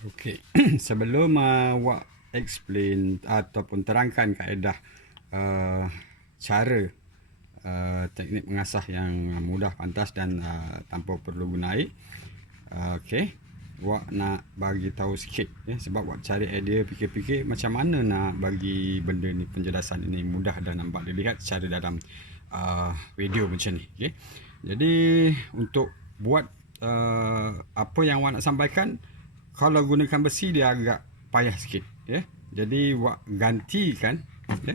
Okey, sebelum awak explain ataupun terangkan kaedah cara teknik mengasah yang mudah, pantas dan tanpa perlu guna air. Okey, awak nak bagi tahu sikit ya, sebab awak cari idea, fikir-fikir macam mana nak bagi benda ni, penjelasan ini mudah dan nampak dilihat secara dalam video macam ni. Okey, jadi untuk buat apa yang awak nak sampaikan, kalau gunakan besi dia agak payah sikit ya. Jadi awak gantikan ya,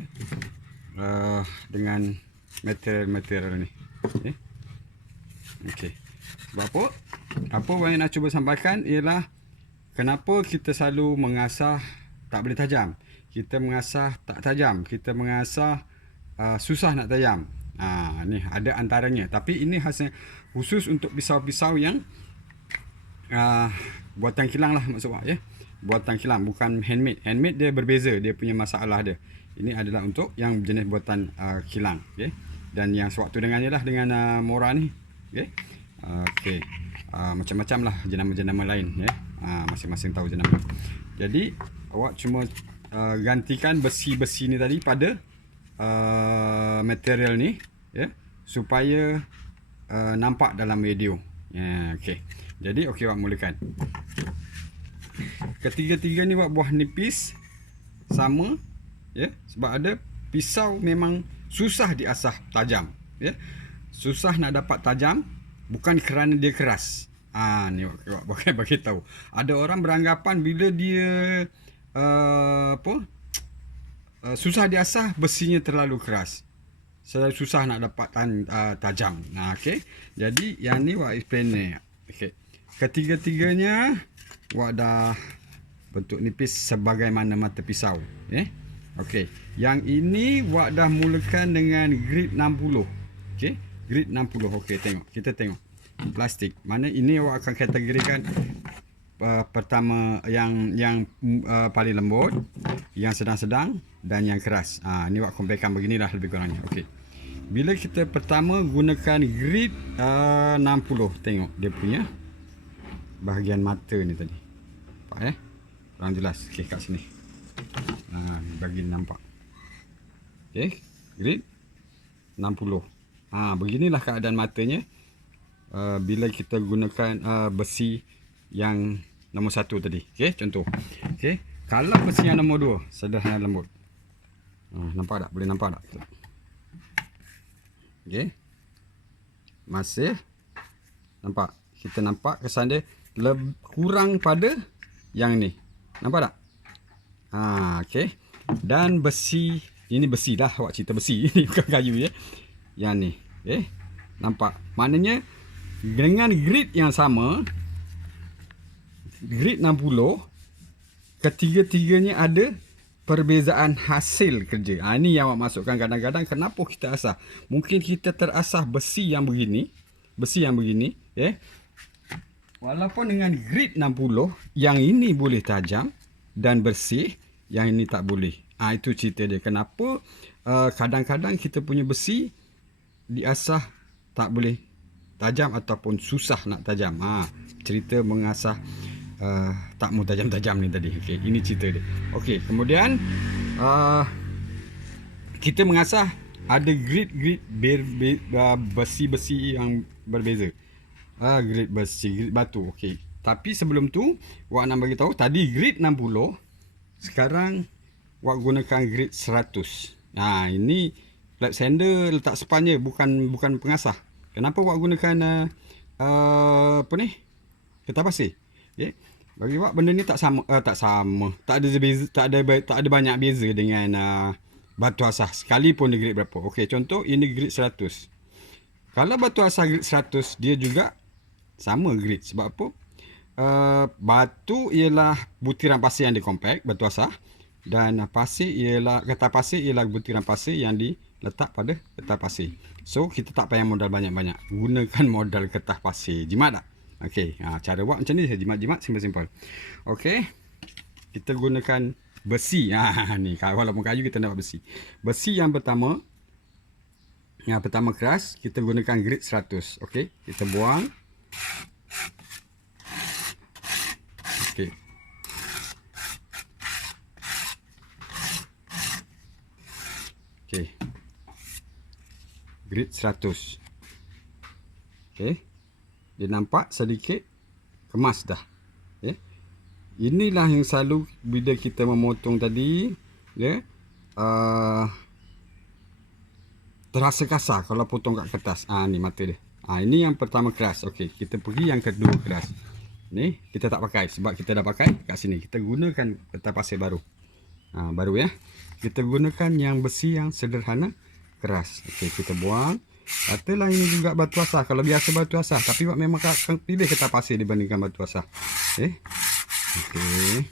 dengan material-material ni. Okey. Okey. Sebab apa? Apa yang nak cuba sampaikan ialah kenapa kita selalu mengasah tak boleh tajam. Kita mengasah tak tajam. Kita mengasah susah nak tajam. Ni ada antaranya. Tapi ini khasnya khusus untuk pisau-pisau yang buatan kilang lah maksud awak ya. Buatan kilang, bukan handmade. Handmade dia berbeza, dia punya masalah dia. Ini adalah untuk yang jenis buatan kilang, okey. Dan yang sewaktu dengannya lah dengan Mora ni, okey. Okey. Macam-macam lah jenama-jenama lain ya. Masing-masing tahu jenama. Jadi awak cuma gantikan besi-besi ni tadi pada material ni ya, supaya nampak dalam video. Okey. Jadi okey, awak mulakan. Ketiga-tiga ni awak buah nipis sama ya, sebab ada pisau memang susah diasah tajam ya. Susah nak dapat tajam bukan kerana dia keras. Ni awak bagi tahu. Ada orang beranggapan bila dia susah diasah, besinya terlalu keras. Susah nak dapat tajam. Okey. Jadi yang ni awak explain ni. Okey. Ketiga-tiganya awak dah bentuk nipis sebagaimana mata pisau. Okey. Yang ini awak dah mulakan dengan grit 60. Okey. Grit 60. Okey, tengok. Kita tengok. Plastik. Mana ini awak akan kategorikan pertama yang paling lembut, yang sedang-sedang dan yang keras. Ni awak comparekan beginilah lebih kurangnya. Okey. Bila kita pertama gunakan grit 60, tengok dia punya bahagian mata ni tadi. Nampak kurang jelas. Okey, kat sini. Bagi nampak. Okey, grit 60. Beginilah keadaan matanya bila kita gunakan besi yang nombor 1 tadi. Okey, contoh. Okey, kalau besi yang nombor 2 sederhana lembut. Nampak tak? Boleh nampak tak? Okey. Masih nampak. Kita nampak kesan dia kurang pada yang ni. Nampak tak? Okey. Dan besi, ini besi dah, awak cerita besi. Ini bukan kayu ya. Yang ni. Okey. Nampak? Maknanya dengan grit yang sama, grit 60, ketiga-tiganya ada perbezaan hasil kerja. Ini yang awak masukkan kadang-kadang kenapa kita asah. Mungkin kita terasah besi yang begini, walaupun dengan grit 60, yang ini boleh tajam dan bersih, yang ini tak boleh. Itu cerita dia. Kenapa kadang-kadang kita punya besi diasah tak boleh tajam ataupun susah nak tajam. Cerita mengasah tak mau tajam-tajam ni tadi. Okey, ini cerita dia. Okey, kemudian kita mengasah ada grit-grit besi-besi yang berbeza. Grit besi, grit batu. Okey. Tapi sebelum tu, awak nak bagi tahu tadi grit 60, sekarang awak gunakan grit 100. Ini lap sander letak span je, bukan pengasah. Kenapa awak gunakan kertas pasir? Okey. Bagi awak benda ni tak sama. Tak ada banyak beza dengan batu asah sekalipun dia grade berapa. Okey, contoh ini grade 100. Kalau batu asah grade 100, dia juga sama grade. Sebab apa? Batu ialah butiran pasir yang dikompak, batu asah, dan kertas pasir ialah butiran pasir yang diletak pada kertas pasir. So kita tak payah modal banyak-banyak. Gunakan modal kertas pasir. Jimat tak? Okey, cara buat macam ni saja, jimat-jimat, simple-simple. Okey. Kita gunakan besi. Ni walaupun kayu kita dapat besi. Besi yang pertama, pertama keras, kita gunakan grit 100. Okey, kita buang. Okey. Okey. Grid 100. Okey. Dia nampak sedikit kemas dah. Okey. Inilah yang selalu bila kita memotong tadi, ya. Terasa kasar kalau potong kat kertas. Ni mata dia. Ini yang pertama keras. Okey, kita pergi yang kedua keras. Ni kita tak pakai sebab kita dah pakai kat sini. Kita gunakan kertas pasir baru. Baru ya. Kita gunakan yang besi yang sederhana keras. Okey, kita buang. Katalah ini juga batu asah. Kalau biasa batu asah, tapi memang akan pilih kertas pasir dibandingkan batu asah. Okey. Okey.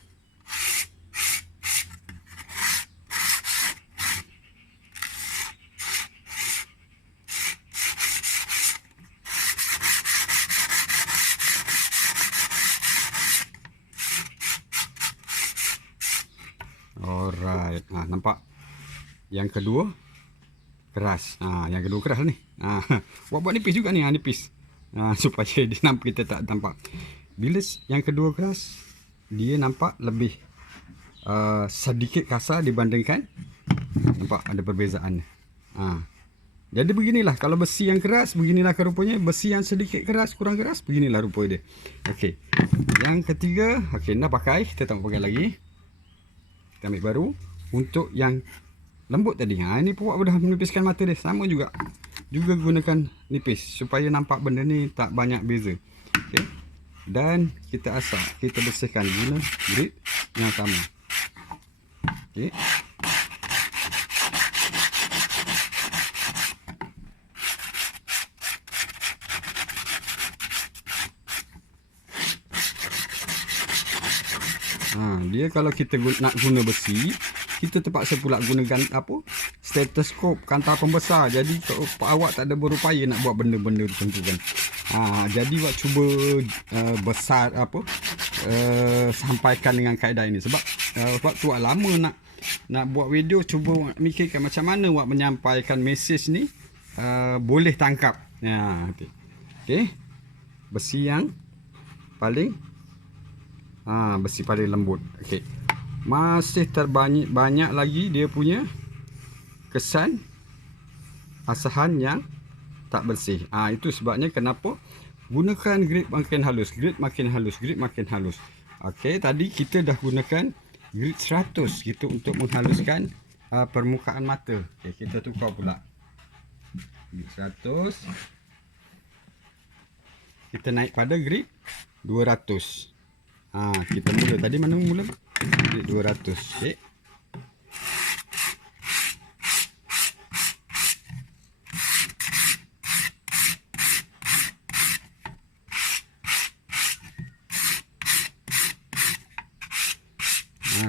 Alright. Nampak? Yang kedua keras. Yang kedua keras ni. Buat nipis juga ni, nipis. Supaya dia nampak, kita tak nampak. Bila yang kedua keras, dia nampak lebih sedikit kasar dibandingkan. Nampak ada perbezaan. Jadi beginilah, kalau besi yang keras beginilah rupanya, besi yang sedikit keras, kurang keras, beginilah rupa dia. Okey. Yang ketiga, okey, dah pakai, kita tak pakai lagi. Kita ambil baru. Untuk yang lembut tadi, ini pun dah menipiskan mata dia. Sama juga gunakan nipis supaya nampak benda ni tak banyak beza. Okey. Dan kita asah, kita bersihkan guna grid yang sama. Okey. Dia kalau kita nak guna besi, kita terpaksa pula gunakan stetoskop, kantar pembesar. Jadi awak tak ada berupaya nak buat benda-benda tertentu kan. Jadi awak cuba besar sampaikan dengan kaedah ini. Sebab waktu awak lama nak buat video, cuba mikirkan macam mana awak menyampaikan mesej ni boleh tangkap. Okey. Besi yang paling besi paling lembut. Okey. Masih banyak lagi dia punya kesan asahan yang tak bersih. Itu sebabnya kenapa gunakan grid makin halus, grid makin halus, grid makin halus. Okey, tadi kita dah gunakan grid 100 gitu untuk menghaluskan permukaan mata. Okey, kita tukar pula. Grid 100. Kita naik pada grid 200. Kita mula tadi mana mula? Grid 200. Okey.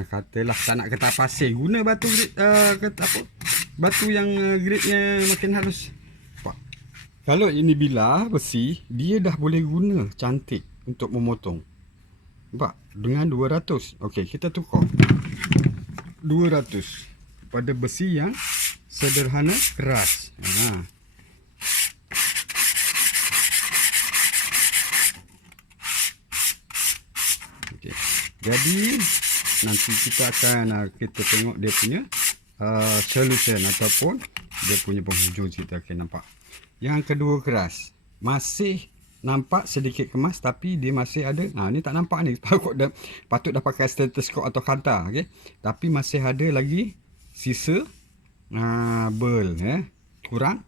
Katalah tak nak kertas pasir, guna batu grid, batu yang gridnya makin halus. Kalau ini bilah besi, dia dah boleh guna cantik untuk memotong. Nampak? Dengan 200. Okey, kita tukar 200 pada besi yang sederhana keras. Okey. Jadi nanti kita akan kita tengok dia punya solution ataupun dia punya penghujung cerita. Okey, nampak? Yang kedua keras. Masih nampak sedikit kemas tapi dia masih ada. Ni tak nampak ni. Patut dah pakai stetoskop atau kantar, okey. Tapi masih ada lagi sisa bel kurang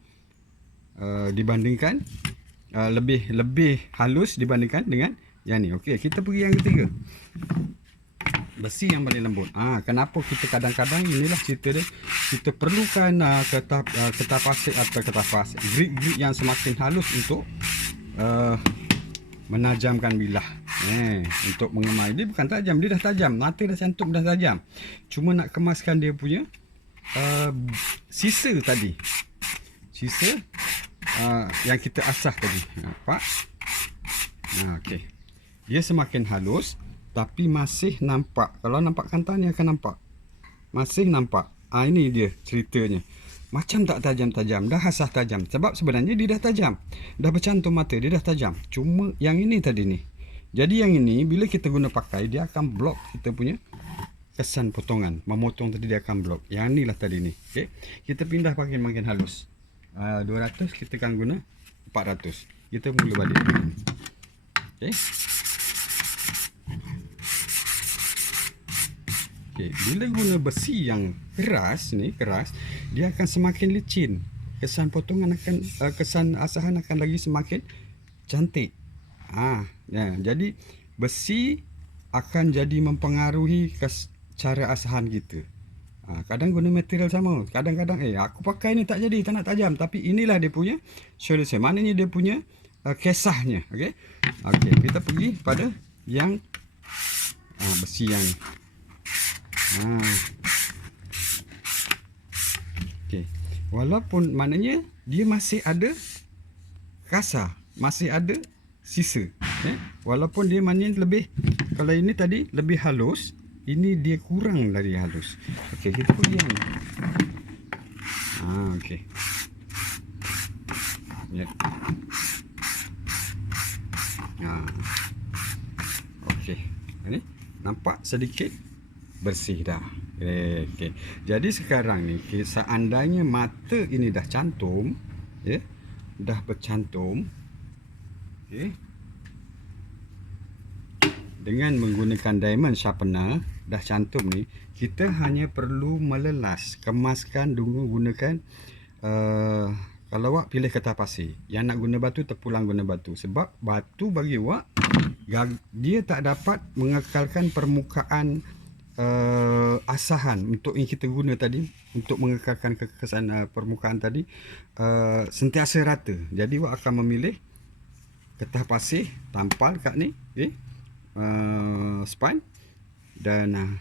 dibandingkan lebih halus dibandingkan dengan yang ni. Okey, kita pergi yang ketiga. Besi yang paling lembut. Kenapa kita kadang-kadang, inilah cerita dia, kita perlukan kertas pasir atau kertas pasir, grid yang semakin halus untuk menajamkan bilah. Untuk mengemai, dia bukan tajam, dia dah tajam, mata dah cantum, dah tajam. Cuma nak kemaskan dia punya sisa tadi, sisa yang kita asah tadi. Nampak? Okey, dia semakin halus tapi masih nampak. Kalau nampak kantar ni akan nampak, masih nampak. Ini dia ceritanya. Macam tak tajam-tajam, dah asah tajam. Sebab sebenarnya dia dah tajam, dah bercantum mata, dia dah tajam. Cuma yang ini tadi ni. Jadi yang ini bila kita guna pakai, dia akan blok kita punya kesan potongan. Memotong tadi dia akan blok. Yang ni lah tadi ni. Okey. Kita pindah makin halus. 200 kita akan guna 400. Kita mula balik. Okey. Okey, bila guna besi yang keras, dia akan semakin licin. Kesan potongan akan kesan asahan akan lagi semakin cantik. Ya, jadi besi akan jadi mempengaruhi cara asahan kita. Kadang guna material sama, kadang-kadang aku pakai ni tak jadi, tak nak tajam, tapi inilah dia punya solution. Maknanya dia punya kisahnya. Okey. Okey, kita pergi pada yang besi yang okey. Walaupun maknanya dia masih ada kasar, masih ada sisa. Walaupun dia maknanya lebih, kalau ini tadi lebih halus, ini dia kurang dari halus. Okey, kita pergi yang okey. Ya. Okey. Ini nampak sedikit bersih dah. Okey. Jadi sekarang ni seandainya mata ini dah cantum, ya. Dah bercantum. Okey. Dengan menggunakan diamond sharpener dah cantum ni, kita hanya perlu melelas, kemaskan dengan gunakan kalau awak pilih kertas pasir. Yang nak guna batu, terpulang guna batu. Sebab batu bagi awak dia tak dapat mengekalkan permukaan asahan untuk yang kita guna tadi, untuk mengekalkan kekesan permukaan tadi sentiasa rata. Jadi awak akan memilih kertas pasir, tampal kat ni, span, dan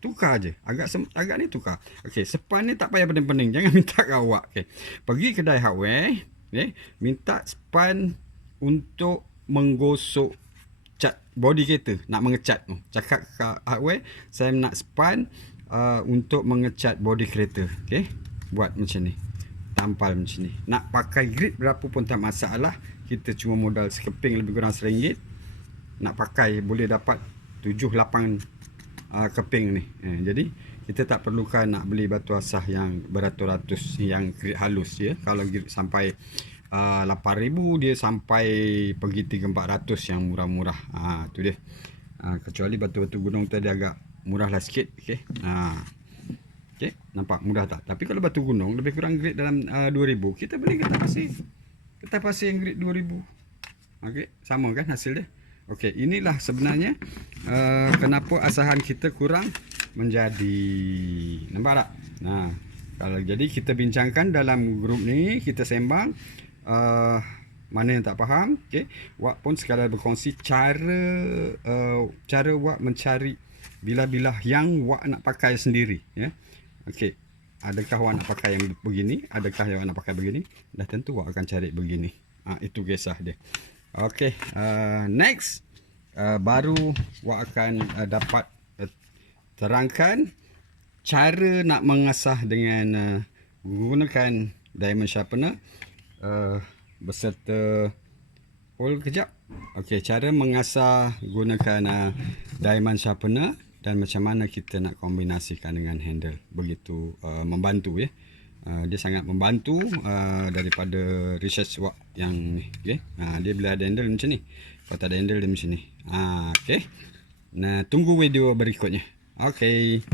tukar aje. Agak ni tukar. Okey, span ni tak payah pening-pening, jangan minta kat awak. Okey. Pergi kedai hardware, minta span untuk menggosok cat body kereta, nak mengecat. Cakap kat hardware, saya nak span untuk mengecat body kereta. Okey. Buat macam ni. Tampal macam ni. Nak pakai grid berapa pun tak masalah. Kita cuma modal sekeping lebih kurang RM1. Nak pakai boleh dapat 7-8 keping ni. Jadi kita tak perlukan nak beli batu asah yang beratus-ratus, yang grid halus, ya. Kalau grid sampai 8,000, dia sampai pergi 3-400 yang murah-murah. Tu dia. Kecuali batu-batu gunung tadi agak murah lah sikit. Okey. Okey, nampak mudah tak? Tapi kalau batu gunung lebih kurang grid dalam 2,000, kita beli kertas pasir. Kertas pasir yang grid 2,000. Okey, sama kan hasil dia? Okey, inilah sebenarnya kenapa asahan kita kurang menjadi. Nampak tak? Nah, kalau jadi kita bincangkan dalam grup ni, kita sembang, mana yang tak faham, okey, wak pun sekadar berkongsi cara wak mencari bilah-bilah yang wak nak pakai sendiri, ya. Okey, adakah wak nak pakai yang begini, adakah yang wak nak pakai begini? Dah tentu wak akan cari begini. Itu kisah dia. Okey, next baru wak akan dapat terangkan cara nak mengasah dengan menggunakan diamond sharpener beserta hold kejap. Okey, cara mengasah gunakan diamond sharpener dan macam mana kita nak kombinasikan dengan handle. Begitu membantu, ya. Dia sangat membantu daripada research wak yang ni. Okay. Dia bila ada handle macam ni, kalau tak ada handle dia macam ni. Okay. Nah, tunggu video berikutnya. Okay.